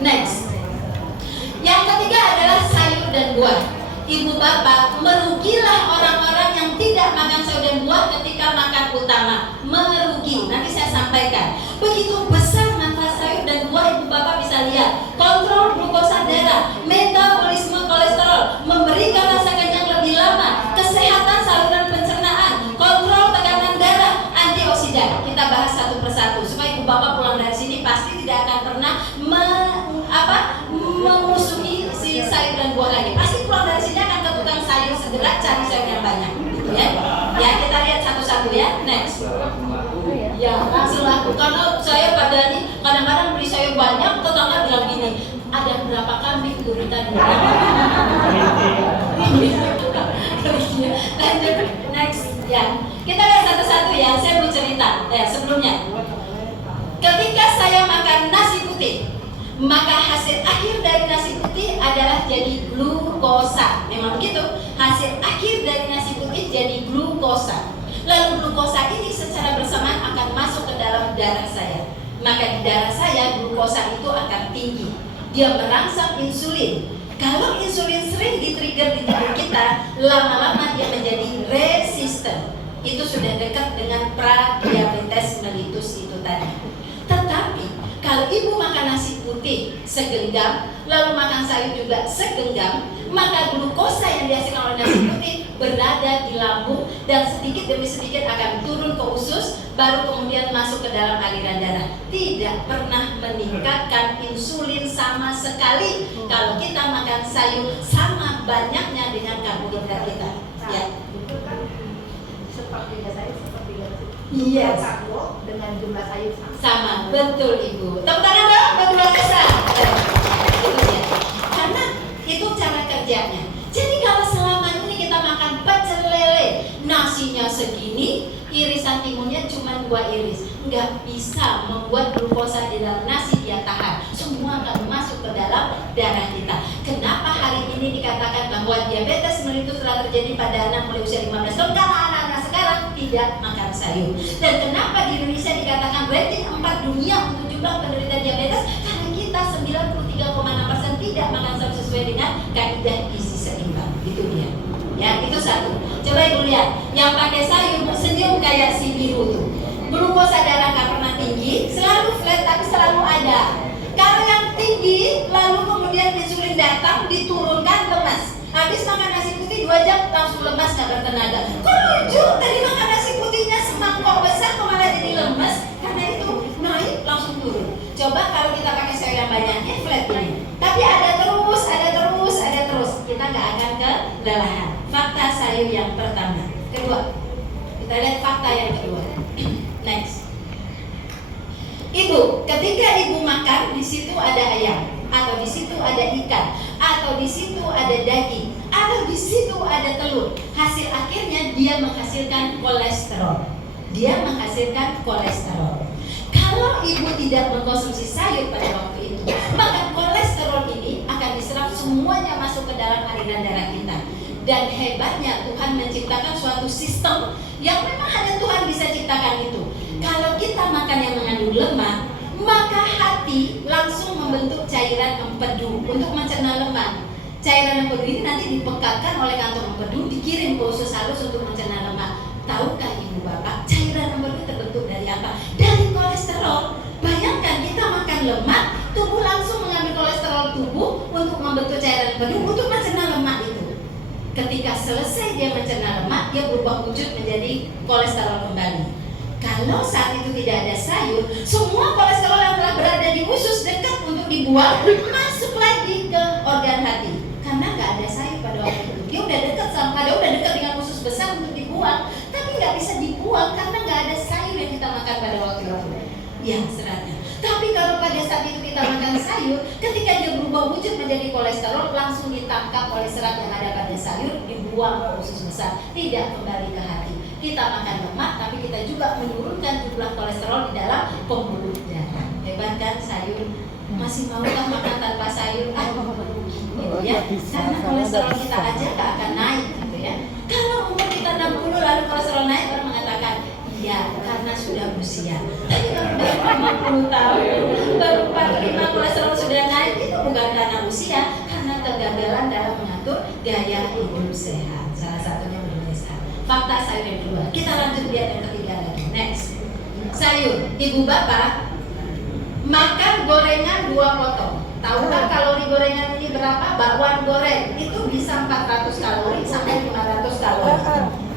Next. Yang ketiga adalah sayur dan buah. Ibu bapak, merugilah orang-orang yang tidak makan sayur dan buah ketika makan utama. Merugi. Nanti saya sampaikan. Begitu besar manfaat sayur dan buah, ibu bapak bisa lihat. Kontrol glukosa darah, metabolisme kolesterol, memberikan rasa kenyang lebih lama, kesehatan saluran pencernaan, kontrol tekanan darah, antioksidan. Kita bahas satu persatu supaya ibu bapak pulang dari sini pasti tidak akan pernah memusuhi si sayur dan buah lagi. Pasti pulang dari sini akan ke tukang sayur segera cari sayur yang banyak, gitu ya. Ya, kita lihat satu-satu ya. Next. Ya, langsung laku. Karena saya pada nih kadang-kadang beli sayur banyak, tetangga bilang gini, ada berapa kambing guritan di lanjut. Next. Ya, kita lihat satu-satu ya. Saya mau cerita. Ya, sebelumnya. Ketika saya makan nasi putih, maka hasil akhir dari nasi putih adalah jadi glukosa. Memang begitu. Hasil akhir dari nasi putih jadi glukosa. Lalu glukosa ini secara bersamaan akan masuk ke dalam darah saya. Maka di darah saya glukosa itu akan tinggi. Dia merangsang insulin. Kalau insulin sering di-trigger di tubuh kita, lama-lama dia menjadi resisten. Itu sudah dekat dengan pradiabetes mellitus itu tadi. Tetapi kalau ibu makan nasi putih segenggam, lalu makan sayur juga segenggam, maka glukosa yang dihasilkan oleh nasi putih berada di lambung dan sedikit demi sedikit akan turun ke usus, baru kemudian masuk ke dalam aliran darah. Tidak pernah meningkatkan insulin sama sekali kalau kita makan sayur sama banyaknya dengan karbohidrat kita. Ya. Seperti sayur seperti Yes. karbo dengan jumlah sayur Sama, betul ibu. Tepuk tangan dong buat dua desa. Itu ya. Karena itu cara kerjanya. Jadi kalau selama ini kita makan pecel lele, nasinya segini, irisan timunnya cuma 2 iris, nggak bisa membuat glukosa di dalam nasi dia tahan. Semua akan masuk ke dalam darah kita. Kenapa hari ini dikatakan bahwa diabetes mellitus telah terjadi pada anak mulai usia 15 tahun? Karena anak-anak sekarang tidak makan sayur. Dan kenapa di Indonesia dikatakan ranking 4 dunia untuk jumlah penderita diabetes? Karena kita 93,6% tidak makan sayur sesuai dengan kaidah gizi seimbang. Itu dia. Ya, itu satu. Coba ibu lihat, yang pakai sayur senyum kayak si biru tuh. Glukosa darah nggak pernah tinggi, selalu flat tapi selalu ada. Kalau yang tinggi, lalu kemudian insulin datang, diturunkan, lemas. Habis makan nasi putih 2 jam langsung lemas, nggak bertenaga. Kok lucu, tadi makan nasi putihnya semangkok besar kok malah jadi lemas? Karena itu naik langsung turun. Coba kalau kita pakai sayur yang banyaknya flat ini. Tapi ada terus, kita nggak akan kelelahan. Fakta sayur yang pertama. Kedua, kita lihat fakta yang kedua. Next. Ibu, ketika ibu makan, di situ ada ayam, atau di situ ada ikan, atau di situ ada daging, atau di situ ada telur. Hasil akhirnya dia menghasilkan kolesterol. Kalau ibu tidak mengkonsumsi sayur pada waktu itu, maka kolesterol ini akan diserap semuanya masuk ke dalam aliran darah kita. Dan hebatnya Tuhan menciptakan suatu sistem yang memang hanya Tuhan bisa ciptakan itu. Kalau kita makan yang mengandung lemak, maka hati langsung membentuk cairan empedu untuk mencerna lemak. Cairan empedu ini nanti dipekatkan oleh kantong empedu, dikirim ke usus halus untuk mencerna lemak. Tahukah ibu bapak, cairan empedu terbentuk dari apa? Dari kolesterol. Bayangkan kita makan lemak, tubuh langsung mengambil kolesterol tubuh untuk membentuk cairan empedu untuk mencerna lemak itu. Ketika selesai dia mencerna lemak, dia berubah wujud menjadi kolesterol kembali. Kalau saat itu tidak ada sayur, semua kolesterol yang telah berada di usus dekat untuk dibuang, masuk lagi ke organ hati. Karena nggak ada sayur pada waktu itu. Dia udah dekat dengan usus besar untuk dibuang, tapi nggak bisa dibuang karena nggak ada sayur yang kita makan pada waktu itu. Ya, seratnya. Tapi kalau pada saat itu kita makan sayur, ketika dia berubah wujud menjadi kolesterol, langsung ditangkap oleh serat yang ada pada sayur, dibuang ke usus besar, tidak kembali ke hati. Kita makan lemak, tapi kita juga menurunkan jumlah kolesterol di dalam pembuluh darah. Hebat kan sayur? Masih maukah makan tanpa sayur? Gitu ya. Karena kolesterol kita aja gak akan naik, gitu ya. Kalau umur kita 60 lalu kolesterol naik, orang mengatakan, iya, karena sudah usia. Tapi kalau baru 50 tahun, baru 45 kolesterol sudah naik, fakta sayur yang kedua. Kita lanjut lihat yang ketiga lagi. Next. Sayur. Ibu bapak makan gorengan 2 potong. Tahukah kalori gorengan ini berapa? Bakwan goreng itu bisa 400 kalori sampai 500 kalori.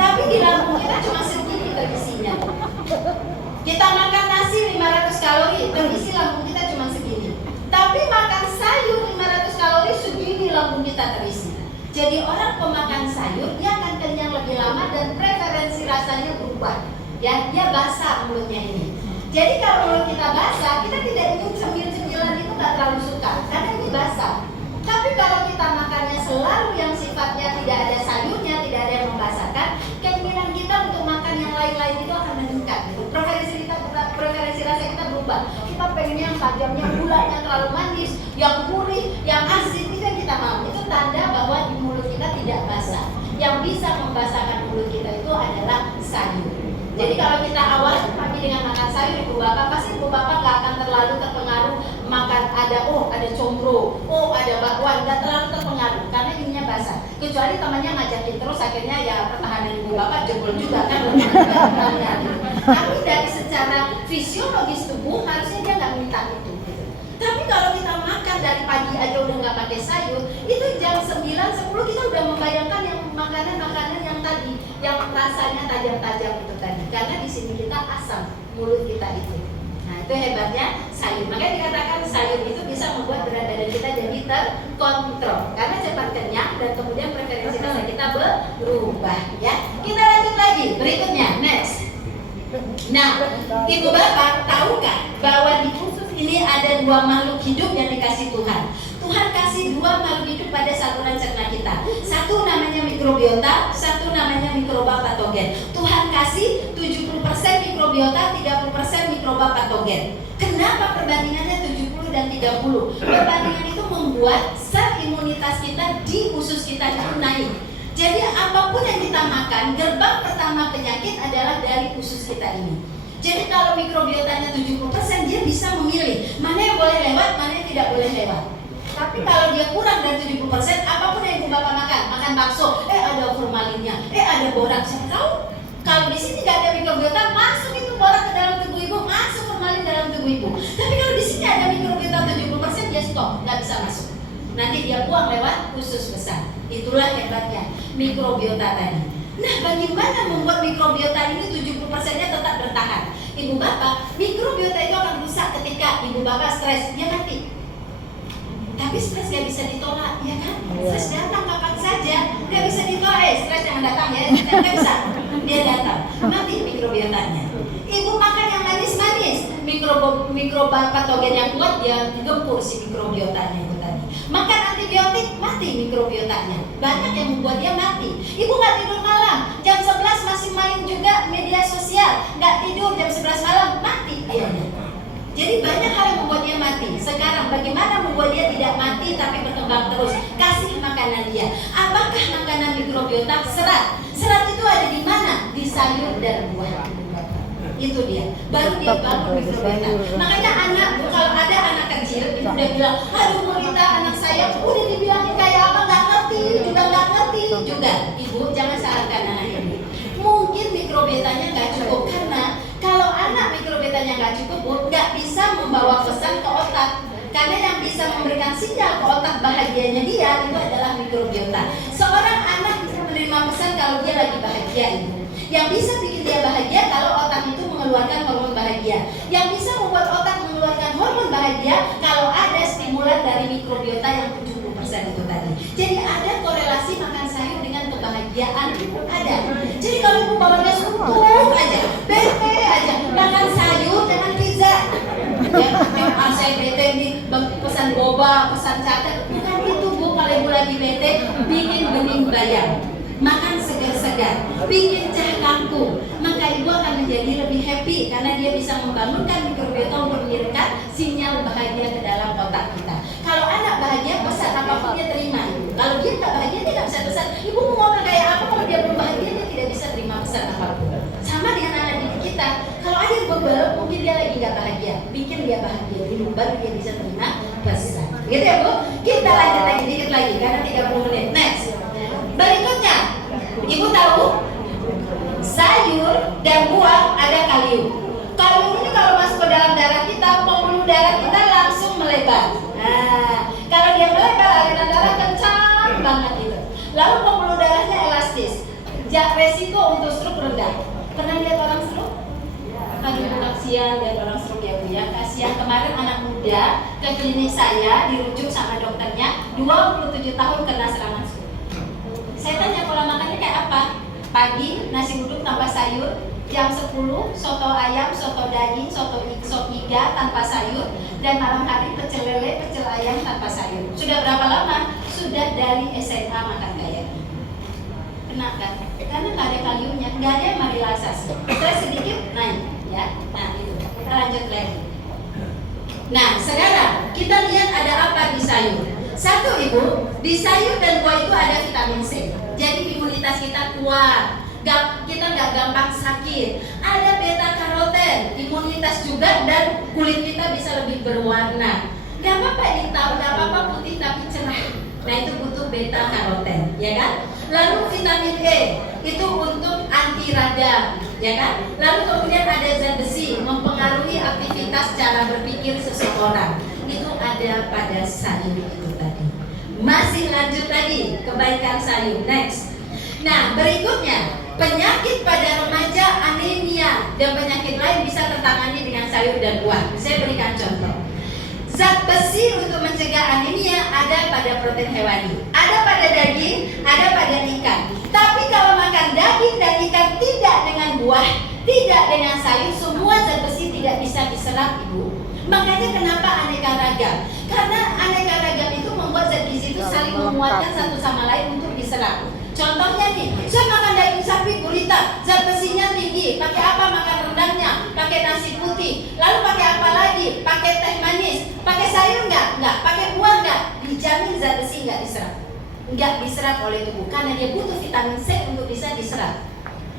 Tapi di lambung kita cuma segini terisinya. Kita makan nasi 500 kalori, terisi lambung kita cuma segini. Tapi makan sayur 500 kalori, segini lambung kita terisi. Jadi orang pemakan sayur dia akan kenyang lebih lama dan preferensi rasanya berubah. Ya, dia basah mulutnya ini. Jadi kalau mulut kita basah, kita tidak ingin cemil-cemilan itu nggak terlalu suka, karena ini basah. Tapi kalau kita makannya selalu yang sifatnya tidak ada sayurnya, tidak ada yang membasahkan, keinginan kita untuk makan yang lain-lain itu akan meningkat. Preferensi rasa kita berubah. Kita pengennya yang tajamnya, gulanya terlalu manis, yang gurih, yang asin, itu yang kita mau. Itu tanda bahwa di mulut kita tidak basah. Yang bisa membasahkan mulut kita itu adalah sayur. Jadi kalau kita awal pagi dengan makan sayur, ibu bapak pasti ibu bapak nggak akan terlalu terpengaruh makan ada combro, ada bakwan, nggak terlalu terpengaruh karena ininya basah. Kecuali temannya ngajakin terus, akhirnya ya pertahanan ibu bapak jebol juga kan. Tapi dari secara fisiologis tubuh harusnya dia nggak minta itu. Tapi kalau kita makan dari pagi aja udah nggak pakai sayur, itu jam 9, 10 kita udah membayangkan yang makanan-makanan yang tadi, yang rasanya tajam-tajam itu tadi. Karena di sini kita asam mulut kita itu. Nah itu hebatnya sayur. Makanya dikatakan sayur itu bisa membuat berat badan kita jadi terkontrol. Karena cepat kenyang dan kemudian preferensi rasa kita berubah. Ya, kita lanjut lagi. Berikutnya, next. Nah, ibu bapak tahukah bahwa di usus ini ada 2 makhluk hidup yang dikasih Tuhan. Tuhan kasih 2 makhluk hidup pada saluran cerna kita. Satu namanya mikrobiota, satu namanya mikroba patogen. Tuhan kasih 70% mikrobiota, 30% mikroba patogen. Kenapa perbandingannya 70 dan 30? Perbandingan itu membuat sel imunitas kita di usus kita itu naik. Jadi apapun yang kita makan, gerbang pertama penyakit adalah dari usus kita ini. Jadi kalau mikrobiotanya 70%, dia bisa memilih mana yang boleh lewat, mana yang tidak boleh lewat. Tapi kalau dia kurang dari 70%, apapun yang ibu bapak makan bakso, ada formalinnya, ada borak. Saya tahu kalau di sini nggak ada mikrobiota, masuk itu borak ke dalam tubuh ibu, masuk formalin dalam tubuh ibu. Tapi kalau di sini ada mikrobiota 70%, dia stop, nggak bisa masuk. Nanti dia buang lewat usus besar. Itulah hebatnya mikrobiota tadi. Nah, bagaimana membuat mikrobiota ini 70%-nya tetap bertahan? Ibu bapak, mikrobiota itu akan rusak ketika ibu bapak stres, dia mati. Tapi stres gak bisa ditolak, ya kan? Stres datang kapan saja, gak bisa ditolak. Stres yang datang ya, gak bisa. Dia datang, mati mikrobiotanya. Ibu makan yang manis-manis, mikroba patogen yang kuat, dia gempur si mikrobiotanya itu tadi. Makan antibiotik, mati mikrobiotanya. Banyak yang membuat dia mati. Ibu nggak tidur malam, jam 11 masih main juga media sosial, nggak tidur jam 11 malam, mati dianya. Jadi banyak hal yang membuat dia mati. Sekarang bagaimana membuat dia tidak mati tapi berkembang terus? Kasih makanan dia. Apakah makanan mikrobiota? Serat. Serat itu ada di mana? Di sayur dan buah. Itu dia, baru dia bangun mikrobiota. Makanya anak, kalau ada anak kecil itu udah bilang, aduh Morita anak saya udah dibilangin kayak apa, nggak ngerti juga. Ibu jangan salahkan anak ini. Mungkin mikrobiotanya nggak cukup, karena kalau anak mikrobiotanya nggak cukup, Bu, nggak bisa membawa pesan ke otak. Karena yang bisa memberikan sinyal ke otak bahagianya dia itu adalah mikrobiota. Seorang anak bisa menerima pesan kalau dia lagi bahagia, Ibu. Yang bisa bikin dia bahagia kalau otak itu mengeluarkan hormon bahagia. Yang bisa membuat otak mengeluarkan hormon bahagia kalau ada stimulan dari mikrobiota yang 70% itu tadi. Jadi ada korelasi makan sayur dengan kebahagiaan, ada. Jadi kalau ibu bawanya suntuk aja, bete aja, makan sayur dengan pizza. Ya, saya bete nih, pesan boba, pesan catat. Bukan itu Bu, kalau ibu lagi bete, bikin bening bayam. Makan segar-segar, bikin cah kangkung, maka ibu akan menjadi lebih happy karena dia bisa membangunkan mikrobiota untuk mengirimkan sinyal bahagia ke dalam otak kita. Kalau anak bahagia, pesan apapun dia terima. Kalau dia nggak bahagia, dia nggak bisa pesan. Ibu mau ngomong kayak apa, kalau dia belum bahagia, dia tidak bisa terima pesan apapun. Sama dengan anak didik kita. Kalau ada yang bebel, mungkin dia lagi nggak bahagia. Bikin dia bahagia dulu, baru dia bisa terima pesan. Gitu ya Bu? Kita lanjut lagi dikit lagi karena 30 menit. Next. Berikutnya, ibu tahu sayur dan buah ada kalium. Kalium ini kalau masuk ke dalam darah kita, pembuluh darah kita langsung melebar. Nah, kalau dia melebar, aliran darah kencang banget itu. Lalu pembuluh darahnya elastis. Resiko untuk stroke rendah. Pernah lihat orang stroke? Aduh, kasihan lihat orang stroke ya Bu ya. Kasihan, kemarin anak muda ke klinik saya dirujuk sama dokternya, 27 tahun kena serangan stroke. Saya tanya pola makannya kayak apa? Pagi nasi uduk tambah sayur, jam 10 soto ayam, soto daging, sop iga tanpa sayur, dan malam hari pecel lele, pecel ayam tanpa sayur. Sudah berapa lama? Sudah dari SMA makan kayak gitu. Kena kan? Karena nggak ada kaliumnya, nggak ada marilasasi. Saya sedikit naik, ya. Nah itu, kita lanjut lagi. Nah sekarang kita lihat ada apa di sayur. Satu Ibu, di sayur dan buah itu ada vitamin C. Jadi imunitas kita kuat, kita nggak gampang sakit. Ada beta karoten, imunitas juga, dan kulit kita bisa lebih berwarna. Gak apa-apa hitam, gak apa-apa putih tapi cerah. Nah itu butuh beta karoten, ya kan? Lalu vitamin E itu untuk anti radang, ya kan? Lalu kemudian ada zat besi mempengaruhi aktivitas cara berpikir seseorang. Itu ada pada sayur itu tadi. Masih lanjut lagi kebaikan sayur. Next. Nah berikutnya, penyakit pada remaja, anemia, dan penyakit lain bisa tertangani dengan sayur dan buah. Saya berikan contoh. Zat besi untuk mencegah anemia ada pada protein hewani, ada pada daging, ada pada ikan. Tapi kalau makan daging dan ikan tidak dengan buah, tidak dengan sayur, semua zat besi tidak bisa diserap Ibu. Makanya kenapa aneka ragam? Karena aneka ragam itu membuat zat gizi itu saling menguatkan satu sama lain untuk diserap. Contohnya nih, saya makan daging sapi gurita, zat besinya tinggi. Pakai apa makan rendangnya? Pakai nasi putih. Lalu pakai apa lagi? Pakai teh manis. Pakai sayur nggak? Nggak. Pakai buah nggak? Dijamin zat besi nggak diserap. Nggak diserap oleh tubuh karena dia butuh vitamin C untuk bisa diserap.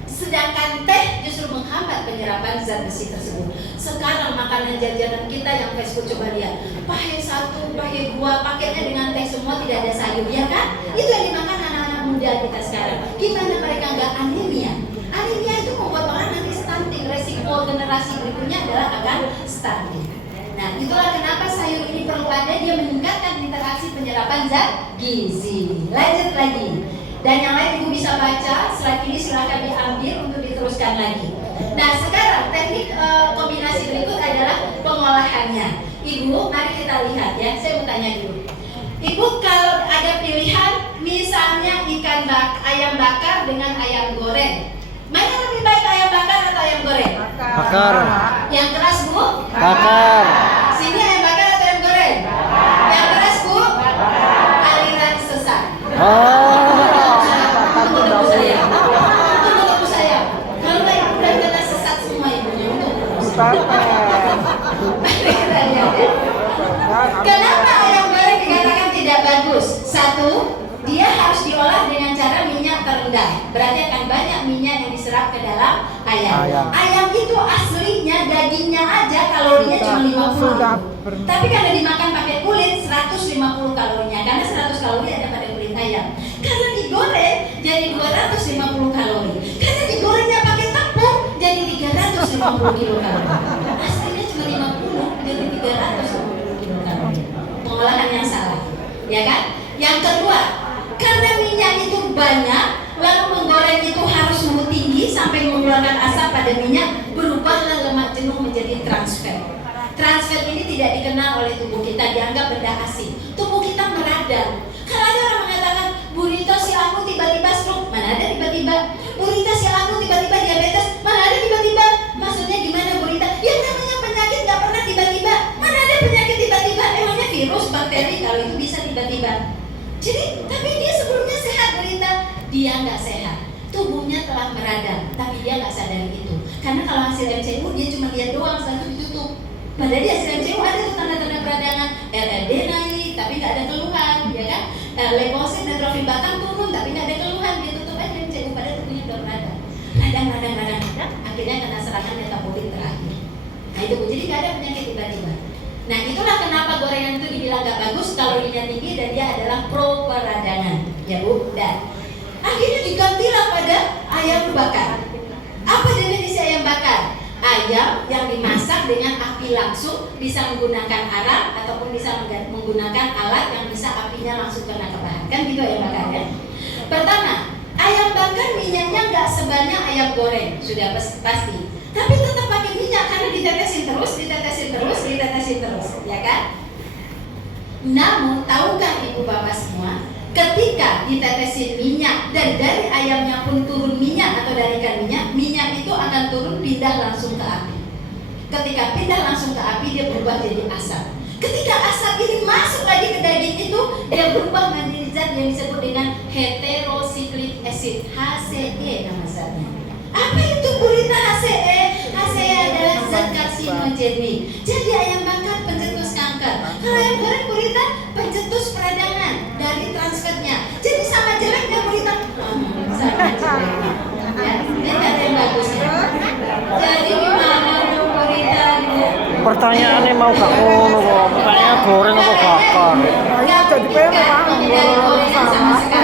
Sedangkan teh justru menghambat penyerapan zat besi tersebut. Sekarang makanan jajanan kita yang fast food, coba lihat, pakai satu, pakai dua, paketnya dengan teh semua, tidak ada sayur, ya kan? Itu yang dimakan anak-anak muda kita sekarang. Gimana mereka nggak anemia? Anemia itu membuat orang nanti stunting. Resiko generasi berikutnya adalah akan stunting. Nah, itulah kenapa sayur ini perlu ada. Dia meningkatkan interaksi penyerapan zat gizi. Lanjut lagi. Dan yang lain Ibu bisa baca, slide ini silahkan diambil untuk diteruskan lagi. Nah sekarang teknik kombinasi berikut adalah pengolahannya. Ibu, mari kita lihat ya, saya mau tanya dulu. Ibu kalau ada pilihan, misalnya ayam bakar dengan ayam goreng, mana lebih baik ayam bakar atau ayam goreng? Bakar. Yang keras Bu? Bakar. Sini ayam bakar atau ayam goreng? Yang keras Bu? Aliran sesat. Tunggu saya. Kalau Ibu udah kena sesat semua Ibunya Kenapa ayam goreng dikatakan tidak bagus? Satu, dia harus diolah dengan cara minyak terendah. Berarti akan banyak minyak yang diserap ke dalam ayam. Ayam itu aslinya dagingnya aja kalorinya cuma 50. Tapi karena dimakan pakai kulit 150 kalorinya. Karena 100 kalori ada pada kulit ayam. Karena digoreng jadi 250 kalori. Karena digorengnya pakai tepung jadi 350 kilokalori. Aslinya cuma 50 jadi 350 kilokalori. Pengolahan yang salah, ya kan? Yang kedua, karena minyak itu banyak, lalu menggoreng itu harus suhu tinggi sampai mengeluarkan asap pada minyak, berubahlah lemak jenuh menjadi trans fat. Trans fat ini tidak dikenal oleh tubuh kita, dianggap benda asing. Tubuh kita meradang. Kalau ada orang mengatakan, Bu Rita si aku tiba-tiba stroke, mana ada tiba-tiba. Bu Rita si aku tiba-tiba diabetes, mana ada tiba-tiba. Maksudnya gimana Bu Rita? Yang namanya penyakit gak pernah tiba-tiba. Mana ada penyakit tiba-tiba? Emangnya virus, bakteri, kalau itu bisa tiba-tiba. Jadi, tapi dia sebelumnya sehat Bu Rita. Dia nggak sehat. Tubuhnya telah meradang, tapi dia nggak sadar itu. Karena kalau hasil MCU dia cuma lihat doang, setelah itu ditutup. Padahal di hasil MCU ada tuh tanda-tanda peradangan. LLD naik, tapi nggak ada keluhan, ya kan? Leukosit, neutrofil batang turun, tapi nggak ada keluhan. Dia tutup aja MCU, padahal tubuhnya udah meradang. Radang, akhirnya kena serangan metabolik terakhir. Nah itu Bu, jadi nggak ada penyakit tiba-tiba. Nah itulah kenapa gorengan itu dibilang gak bagus, kalorinya tinggi dan dia adalah pro peradangan, ya Bu. Dan akhirnya digantilah pada ayam bakar. Apa definisi ayam bakar? Ayam yang dimasak dengan api langsung, bisa menggunakan arang ataupun bisa menggunakan alat yang bisa apinya langsung kena ke bahan. Kan gitu ayam bakar ya. Pertama, ayam bakar minyaknya nggak sebanyak ayam goreng, sudah pasti. Tapi tetap pakai minyak karena ditetesin terus, ya kan? Namun, tahukah ibu bapak semua, ketika ditetesin minyak dan dari ayamnya pun turun minyak atau dari ikan minyak itu akan turun pindah langsung ke api. Ketika pindah langsung ke api, dia berubah jadi asap. Ketika asap ini masuk lagi ke daging itu, dia berubah menjadi zat yang disebut dengan heterocyclic acid, HCE nama zatnya. Apa itu gurita HCE? HCE adalah zat karsinogenik. Jadi ayam bakar pencetus kanker. Kalau ayam goreng gurita pencetus peradangan dari transfatnya. Jadi sama jeleknya gurita. Sama jeleknya. Ya, ini ada yang bagusnya. Jadi gimana gurita? Pertanyaannya mau gak ngono kok. Pertanyaan goreng apa bakar? Jadi pengen dari gorengan sama sekali.